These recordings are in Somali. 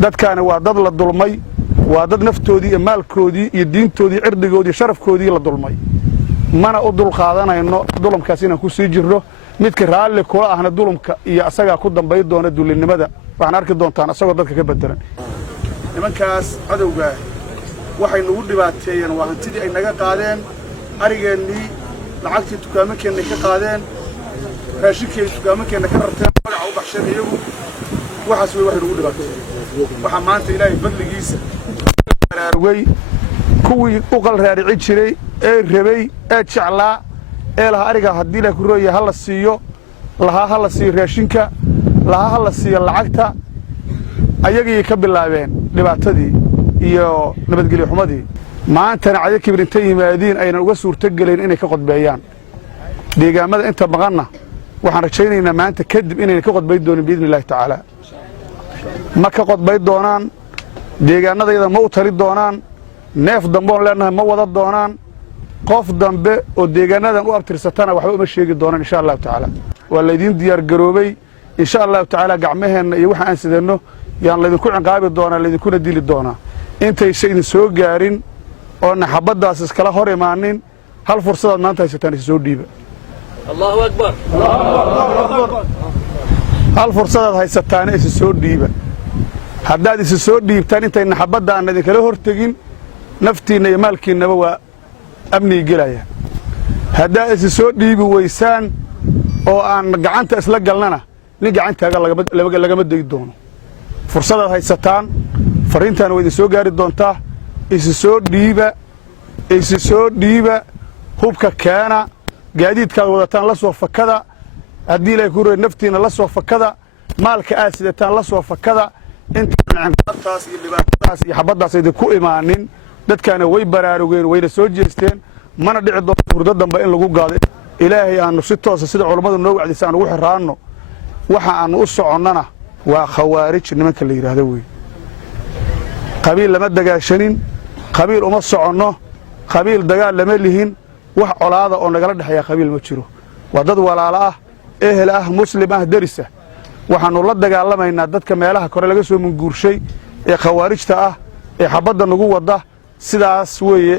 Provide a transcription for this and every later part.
dadkaana waa dad la dulmay waa dad naftoodii iyo maalkoodii iyo diintoodii cirdigoodii sharafkoodii la dulmay mana u dulqaadanayno dulumkaas inaan ku sii jirno midka raalli kula ahna dulumka iyo asagaa ku dambayn doona dulinimada waxaan arki doontaan asagoo dadka ka bedelan nimankaas cadowgaa waxay nagu dhibaateeyeen waa hantidii ay naga qaadeen arigeennii lacagtii dukaamankeenna ka qaadeen raashinkii ay dukaamankeenna ka rarteen magaca u baxsheen iyagu waxaas way waxay nagu dhibaateeyeen waxaa maanta ilaahay fadligiisa baraarugay kuwii u qal raarici jiray ee rabay ee jeclaa ee lahaa arigaa haddii la ku rooya ha la siiyo lahaa ha la siiyo raashinka lahaa ha la siiyo lacagta ayagii ka bilaabeen dhibaatadii iyo nabadgelyo xumadii maantana cado kibir intay yimaadiin aynan uga suurtogelayn inay ka qodbeeyaan deegaamada inta maqanna waxaan rajaynaynaa maanta kadib inayna ka qodbayn doonin biidni illaahi tacaala ma ka qodbayn doonaan deegaanadayada ma u tali doonaan neef damboon leennahay ma wada doonaan qof dambe oo deegaanadan u abtirsatana waxba uma sheegi doonaan insha allahu tacaala waa laydiin diyaar garoobay insha allahu tacaala gacmaheenna iyo waxa aan sidanno yaan laydinku ciqaabi doonaa laydinkuna dili doonaa intaysa idin soo gaarin oona xabaddaas iskala hor imaanin hal fursadaad maanta haysataan isa soo dhiiba allahu akbar hal fursadaad haysataana isa soo dhiiba haddaad isa soo dhiibtaan intayna xabadda aan idinkala hortegin naftiinna iyo maalkiinnaba waa amnigi gelaya haddaad isa soo dhiibi weysaan oo aan gacanta isla galnana nin gacantaaga lagama degi doono fursadaad haysataan farriintaana waa idin soo gaari doontaa isa soo dhiiba hubka keena gaadiidkaad wadataan la soo fakada haddii ilaahay ku roy naftiinna la soo fakada maalka aad sidataan la soo fakada intaan ciqaabtaas iyo dhibaatadaas iyo xabaddaas idinku imaanin dadkaana way baraarugeen wayna soo jeesteen mana dhici doonto hurdo dambe in lagu gaado ilaahay aannu si toosa sida culammadu noo wacdisa aan ugu xiraanno waxa aannu u soconnana waa khawaarij nimanka la yidhaahdo wey qabiil lama dagaashanin qabiil uma soconno qabiil dagaal lama lihin wax colaada oo nagala dhexeeya qabiil ma jiro waa dad walaalo ah ehel ah muslim ah deris ah waxaannu la dagaalamaynaa dadka meelaha kore laga soo munguurshay ee khawaarijta ah ee xabadda nagu wadda sidaas weeye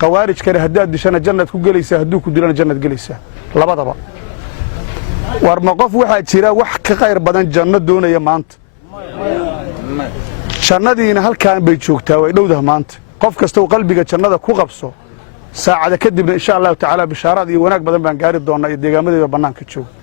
khawaarijkana haddaad dishana jannaad ku gelaysaa hadduu ku dilana jannaad gelaysaa labadaba war ma qof waxaa jira wax ka khayr badan janno doonaya maanta jannadiina halkaan bay joogtaa way dhowdaha maanta qof kastoo qalbiga jannada ku qabso saacada kadibna insha allahu tacaala bishaaraad iyo wanaag badan baan gaari doonnaa iyo deegaamadeeda bannaanka jooga